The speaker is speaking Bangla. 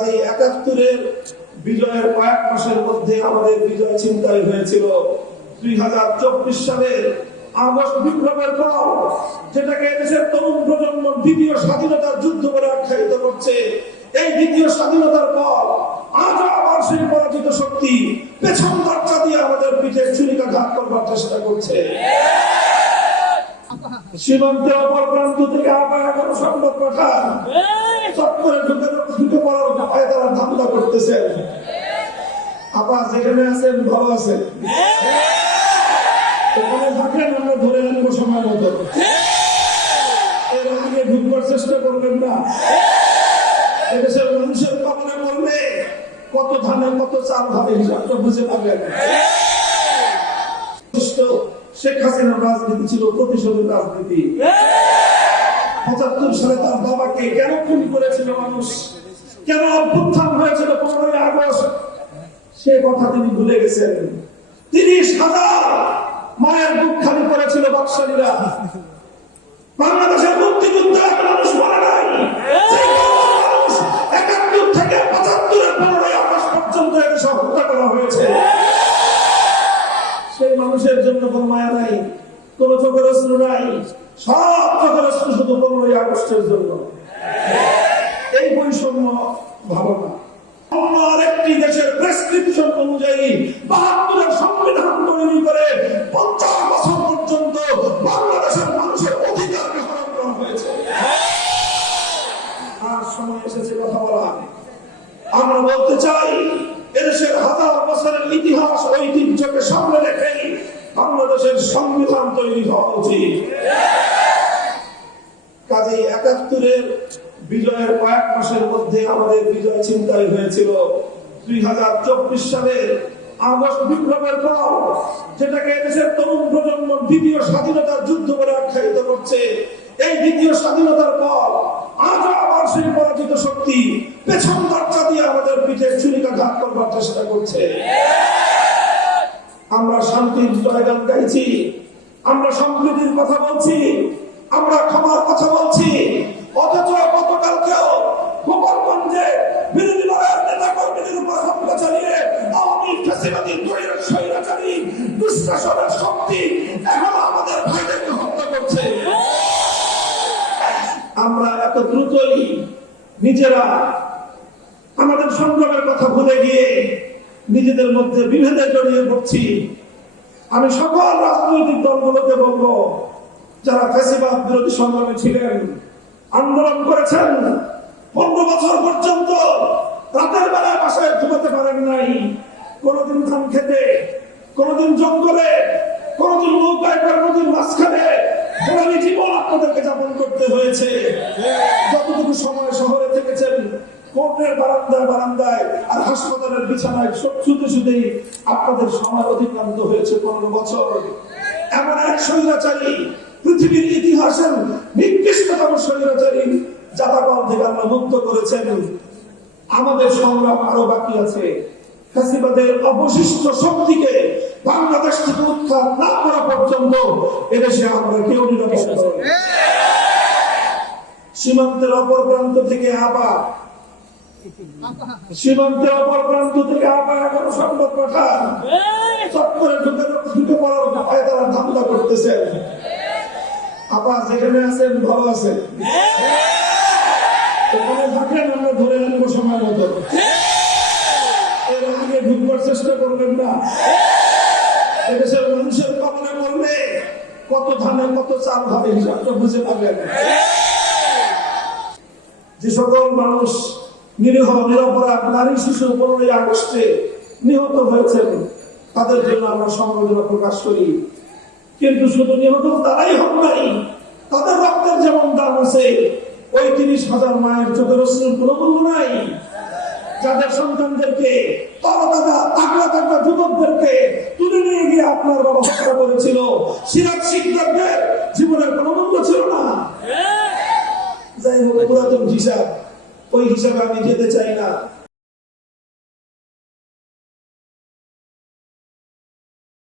কাজেই ৭১-এর বিজয়ের কয়েক মাসের মধ্যে আমাদের বিজয় ছিনতাই হয়েছিল। ২০২৪ সালের আগস্ট বিপ্লবের পর, যেটাকে দেশের তরুণ প্রজন্ম দ্বিতীয় স্বাধীনতার যুদ্ধ বলে আখ্যায়িত করছে, এই দ্বিতীয় স্বাধীনতার পর আজ আবার সেই পরাজিত শক্তি পেছন দরজা দিয়ে আমাদের পিঠে ছুরিকাঘাত করবার চেষ্টা করছে। সীমান্তের অপর প্রান্ত থেকে আবার এখনো সংবাদ পাঠান, চক্করে ঢুকে পড়ার ভয়ে তারা ধান্দা করতেছেন। আবার যেখানে আছেন ভালো আছেন, ওখানে থাকেন, আমরা ধরে আনবো সময় মতো। এর আগে ঢুকবার চেষ্টা করবেন না। এদেশের মানুষের কবরে বললে কত ধানে কত চাল হবে হিসাবটা বুঝে পাবেন। শেখ হাসিনার রাজনীতি ছিল প্রতিশোধের রাজনীতি। ৭৫ সালে তার বাবাকে কেন খুন করেছিল মানুষ, কেন অভ্যুত্থান হয়েছিল ১৫ই আগস্ট, সে কথা তিনি ভুলে গেছেন। ৩০,০০০ মায়ের বুক খালি করেছিল বাকশালীরা। বাংলাদেশের মুক্তিযুদ্ধে মানুষ মারা নাই। ৭১ থেকে ৭৫-এর ১৫ই আগস্ট পর্যন্ত এদেশে হত্যা করা হয়েছে। সেই মানুষের জন্য কোন মায়া নাই, কোন চোখের অশ্রু নাই। সব চোখের অশ্রু শুধু ১৫ই আগস্টের জন্য। এই বৈষম্য ভালো না। অন্য আরেকটি দেশের প্রেসক্রিপশন অনুযায়ী ৭২-এর সংবিধান তৈরি করে ৫০ বছর পর্যন্ত বাংলাদেশের মানুষের অধিকারকে হরণ করা হয়েছে। আর সময় এসেছে কথা বলা। আমরা বলতে চাই, এদেশের হাজার বছরের ইতিহাস ঐতিহ্যকে সামনে রেখে বাংলাদেশের সংবিধান তৈরি হওয়া উচিত। কাজেই ৭১-এর বিজয়ের কয়েক মাসের মধ্যে আমাদের বিজয় ছিনতাই হয়েছিল। ২০২৪ সালের আগস্ট বিপ্লবের পর, যেটাকে দেশের তরুণ প্রজন্ম দ্বিতীয় স্বাধীনতার যুদ্ধ বলে আখ্যায়িত করছে, এই দ্বিতীয় স্বাধীনতার পর আজ আবার সেই পরাজিত শক্তি পেছন দরজা দিয়ে আমাদের পিঠে ছুরিকাঘাত করবার চেষ্টা করছে। আমরা শান্তির জয়গান গাইছি, আমরা সম্প্রীতির কথা বলছি, আমরা ক্ষমার কথা বলছি, অথচ গতকালকেও গোপালগঞ্জে বিরোধী দলের নেতা কর্মীদের উপর হামলা চালিয়ে আওয়ামী ফ্যাসিবাদী স্বৈরাচারী দুঃশাসনের শক্তি এখন আমাদের ভাইদেরকে হত্যা করছে। আমরা এত দ্রুতই নিজেরা আমাদের সংগ্রামের কথা ভুলে গিয়ে নিজেদের মধ্যে বিভেদে জড়িয়ে পড়ছি। আমি সকল রাজনৈতিক দলগুলোকে বলবো, যারা ফ্যাসিবাদ বিরোধী সংগ্রামে ছিলেন, আন্দোলন করেছেন, ১৫ বছর পর্যন্ত রাতের বেলায় বাসায় ঘুমাতে পারেন নাই, কোনদিন ধান খেতে, কোনদিন জঙ্গলে, কোনদিন নৌকায়, কোনদিন মাঝখানে গোলামী জীবন আপনাদেরকে যাপন করতে হয়েছে। যতটুকু সময় শহরে থেকেছেন, কোর্টের বারান্দায় আর হাসপাতালের বিছানায় শুতে শুতেই আপনাদের সময় অতিক্রান্ত হয়েছে ১৫ বছর। এমন এক স্বৈরাচারী, পৃথিবীর ইতিহাসের নিকৃষ্টতম স্বৈরাচারী জাতাকল থেকে আমরা মুক্ত করেছেন। আমাদের সংগ্রাম আরো বাকি আছে। ফ্যাসিবাদের অবশিষ্ট শক্তিকে বাংলাদেশ থেকে উৎখাত না করা পর্যন্ত এদেশে আমরা কেউ নিরাপদ নই। সীমান্তের অপর প্রান্ত থেকে আবার এখনো সংবাদ পাঠান, চক্করে ঢুকে পড়ার ভয়ে তারা ধান্দা করতেছেন। আবার যেখানে আছেন ভালো আছেন, ওখানে থাকেন, আমরা ধরে আনবো সময় মতো। এর আগে ঢুকবার চেষ্টা করবেন না। এদেশের মানুষের কবরে বললে কত ধানে কত চাল হবে হিসাবটা বুঝে পাবেন। যে সকল মানুষ নিরীহ নিরপরাধ নারী শিশু ১৫ই আগস্টে নিহত হয়েছেন, তাদের জন্য আমরা সমবেদনা প্রকাশ করি। কিন্তু শুধু নিহত তারাই হন নাই, তাদের রক্তের যেমন দাম আছে, ওই ৩০,০০০ মায়ের চোখের অশ্রুর কোনো মূল্য নাই। যাদের সন্তানদেরকে তাগড়া যুবকদেরকে তুলে নিয়ে গিয়ে আপনার বাবা হত্যা করেছিল, সিরাজ শিকদারদের জীবনের কোনো মূল্য ছিল না। যাই হোক, পুরাতন হিসাব, ওই হিসাবে আমি যেতে চাই না।